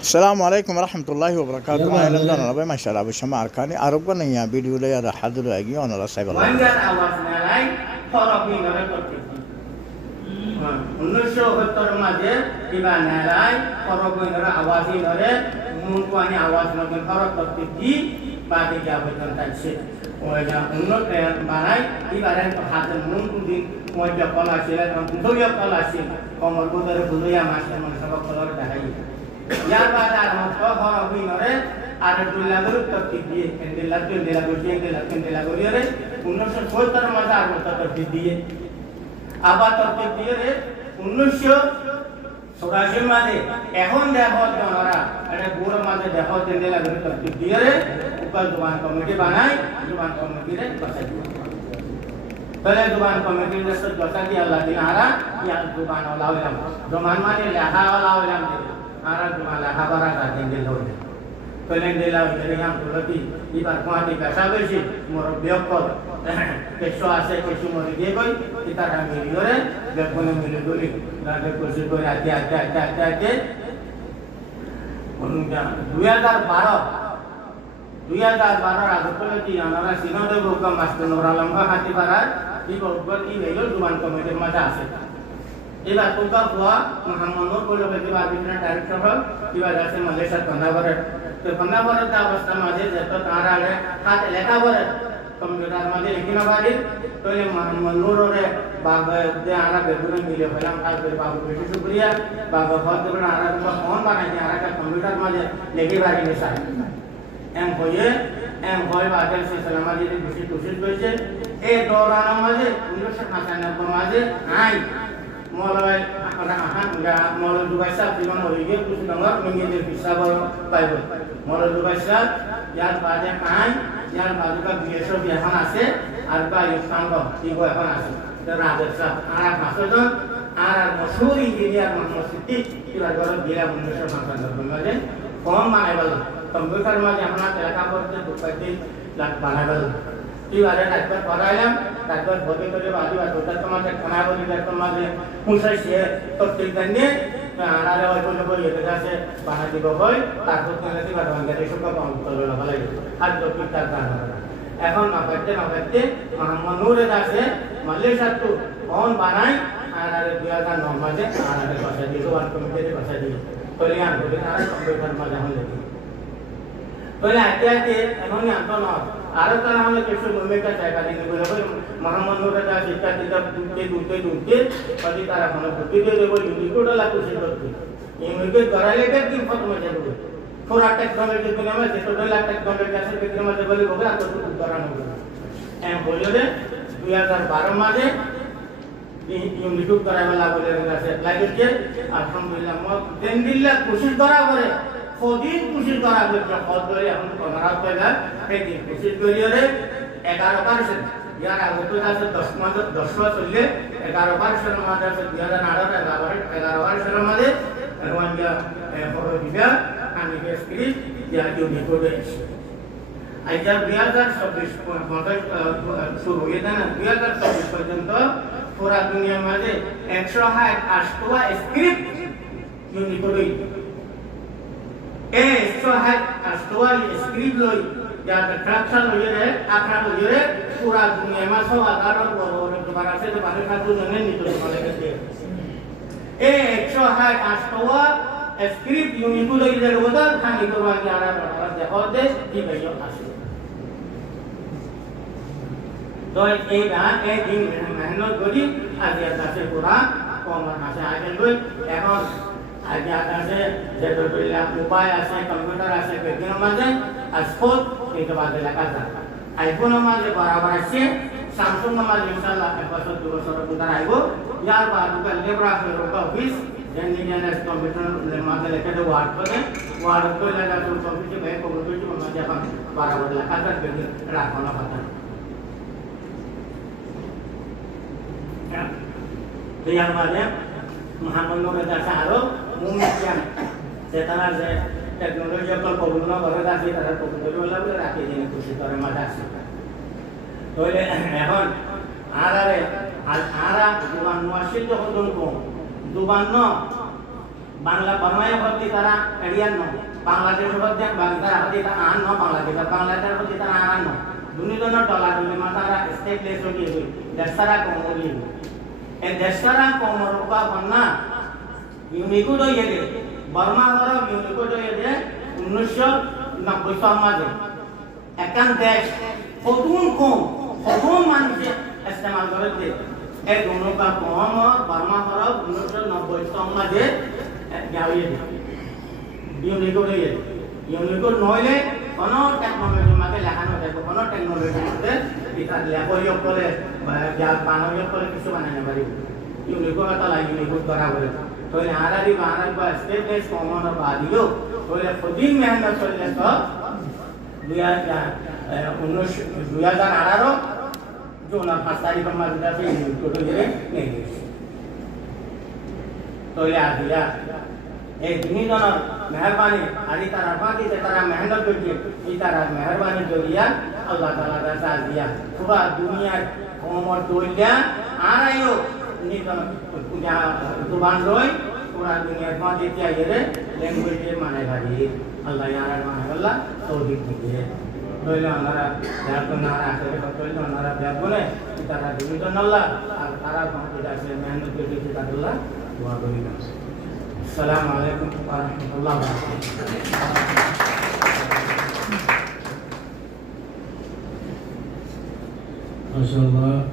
السلام عليكم ورحمة الله وبركاته. أهلا وسهلا بكم ما شاء الله بشمع أركاني أرجو أن يا فيديو لا يرى حد لا يجي أنا لا سايب الله. Wanjar awas nilai korok ni nilai korok. Unnusho betul maje tiba nilai korok ni nilai awas ni nilai mungkin awas mungkin korok tertinggi pada jawab tentang sih. Wajah unnus yang balai tiba dan perhatian mungkin wajah pola silat untuk dia pola silat. Komor budar budaya masih manusia kolor dahai. Yang pada orang korok ni nilai আর দুল্লাগুলো তরতিব দিয়ে কেন্দ্রে রে 1970 মাসে আর মত তরতিব দিয়ে আবার তরতিব দিয়ে রে 1984 মাসে এখন দেখো জনরা এটা বুড়ো মাসে দেখো কেন্দ্রে লাগুলো তরতিব দিয়ে রে উপর জবান কমিটি বানাই জবান কমিটি রে বসাই তাহলে জবান কমিটি রে সব বসাই দিয়ে আল্লাহ দিন আরা ইয়া জবান ওলা ওলাম জবান মানে লেখা ওলা ওলাম আর জবান লেখা করা কেন্দ্রে লইলে Pelendela yang berlebih ibarat kuat dikasih bersih murah biokol kesu ase kesu murah dia boy kita ramai liore berpuluh miliar lalu kursi boy hati menunjang 2012 aku pernah di antara sinode bukan masuk orang lembah hati barat di bawah ini itu cuma komite masa ase ibarat buka buah Muhammad Nur boleh bagi bagi director ibarat ase Malaysia Kanada तो पंद्रह वर्ष का अवस्था माजे जब तक तारा है हाथ लेता बोले कंप्यूटर माजे लेकिन हमारी तो ये मनोर और बाबा दे आरा बेगुन मिले फलाम खास बेर बाबू बेटी शुक्रिया बाबा बहुत दूर आरा तो फोन बनाए थे आरा का कंप्यूटर माजे लेके बारी में साथ एम होए बादल से सलाम जी ने कोशिश करेছে ए दौरान माजे 1998 माजे आई mulai anak-anak enggak mulai Dubai sah di mana orang dia terus dengar mengirim visa baru Bible mulai Dubai sah yang pada kain yang pada kan biasa biasa nasi arba yusan ko tiga apa nasi terakhir sah Arab masuk tu Arab masyhur engineer Muhammad Siddiq kira-kira bila Malaysia makan terbentuk form mana bal komputer mana yang mana telakapur tu bukti lat mana bal Tiba ada takbir parayam, takbir bagi kerja baju atau takbir kerana bagi takbir macam musai sih tertinggalnya, ada orang pun boleh kerja sih bahan di bawah, takbir kerana tiba ada orang kerja suka bangun kalau nak lagi, ada kita kan. এখন নাপাতে Muhammad Nur আছে Malaysia তো কোন বানাই আর 2009 মাসে আর কথা দিলো আর কমিটিতে কথা দিলো কলিয়ান বলে আর কম্পিউটার মাঝে হল বলে আতে এখনই আনতো না আর তারা হলে কিছু ভূমিকা জায়গা দিতে বলে মোহাম্মদ নুর রাজা শিক্ষা দিতে দুটে পদি তারা কোনো বুদ্ধি দিয়ে দেবো ইউনিকোড লাগু করতে ইউনিকোড করালে কি ফটো যাবে थोड़ा टेक्नोलॉजी दुनिया में जितना लाख टेक्नोलॉजी कैसे कितने में बोले होगा तो कुछ कराना होगा एम बोले दे 2012 में दे यूनिट्यूब कराए वाला बोले से अप्लाई करके अल्हम्दुलिल्लाह मैं दिन दिन ला कोशिश करा करे खुदिन कोशिश करा करे बहुत बड़े हम कमरा पेगा एक दिन कोशिश करियो रे 11% यार आगे तो जैसे 10 माह चले 11% माह से 2018 11% माह दे रवांगा फोटो दिया kami skrip yang diunik Ajar 2026 শুরু এটা না 2026 পর্যন্ত পুরা দুনিয়ার মাঝে 168টা স্ক্রিপ্ট ইউনিক হই এই 168টা স্ক্রিপ্ট লই যা ট্রাকশন লইরে আখরা লইরে পুরা দুনিয়ার মাঝে সবার বড় বড় তোমার আছে যে বারে কাজু জন্য নিতে পারে এই 168টা स्क्रिप्ट यूनिट को लगी जरूरत है खाने को बाकी आ रहा है देखो दे की भाइयों आशु तो एक दिन मेहनत करी आज आता से पूरा कॉमन আছে আগে লই এখন আগে आता से যেটা বললা মোবাইল আছে কম্পিউটার আছে বিভিন্ন মাঝে আর স্পোর্ট এটা বাদে লাগা যায় আইফোন মাঝে বরাবর আছে স্যামসাং মাঝে ইনশাআল্লাহ এক বছর দু বছর ভিতরে আইব ইয়ার বাদ লেবরা ফেরোকা office Engineers computer lembaga lekada ward ko laga to computer baik computer itu mengajar para wadla kata bagi rakona kata ya to yang mana Muhammad Nur Raja Saro mungkin setelah saya teknologi kalau penggunaan berada di dalam komputer wala boleh rakhi ini kursi tore madasi to এখন ara juan muasyid যখন দুবান্ন বাংলা বাংলায় হতে তারা এরিয়ান ন বাংলাদেশ হতে তারা হতে তারা আন ন বাংলাদেশ হতে তারা আন ন দুনিজনের ডলার দুনি মাতারা স্টেটলেস হয়ে গিয়ে দেশারা কমলি এই দেশারা কমরকা বন্না ইউনিকো দইয়ে দে বর্মা ধর ইউনিকো দইয়ে দে 1990 সাল মাঝে একান দেশ কতজন মানুষে ইস্তেমাল করে দে এই दोनों का कौम और बर्मा हरब 1990 साल মাঝে গাওয়ে ইউনিকো দইয়ে ইউনিকো নইলে কোন টেকনোলজি মাঝে লাগানো থাকে কোন টেকনোলজি মাঝে এটা লেখয় করে জাল বানায় করে কিছু বানানো পারি ইউনিকো এটা লাগি ইউনিকো করা বলে তো আরারি বা স্টেটলেস কমন বাদিলো তো খুদিন মেহনত করলে তো 2018 জুন 5 তারিখ মাঝে আছে টোটাল নেই তো আদিয়া এই দুনিজনের মেহরবানি আদি তারা বাদি তারা মেহনত করছে এই তারা মেহরবানি জরিয়া আল্লাহ তাআলা রাজা দিয়া পুরা দুনিয়ার কমর দইলা আরাইও নিজন জবান রই পুরা দুনিয়ার বাদি চাইরে ল্যাঙ্গুয়েজে মানে ভারি আল্লাহ ইয়ার মানে আল্লাহ তৌফিক দিয়ে নইলে আমরা যারা না আছে কতজন আমরা বলে তারা দুনিজন আল্লাহ আর তারা বাদি আছে মেহনত করছে তাআলা দোয়া করি السلام عليكم ورحمة الله وبركاته. ما شاء الله.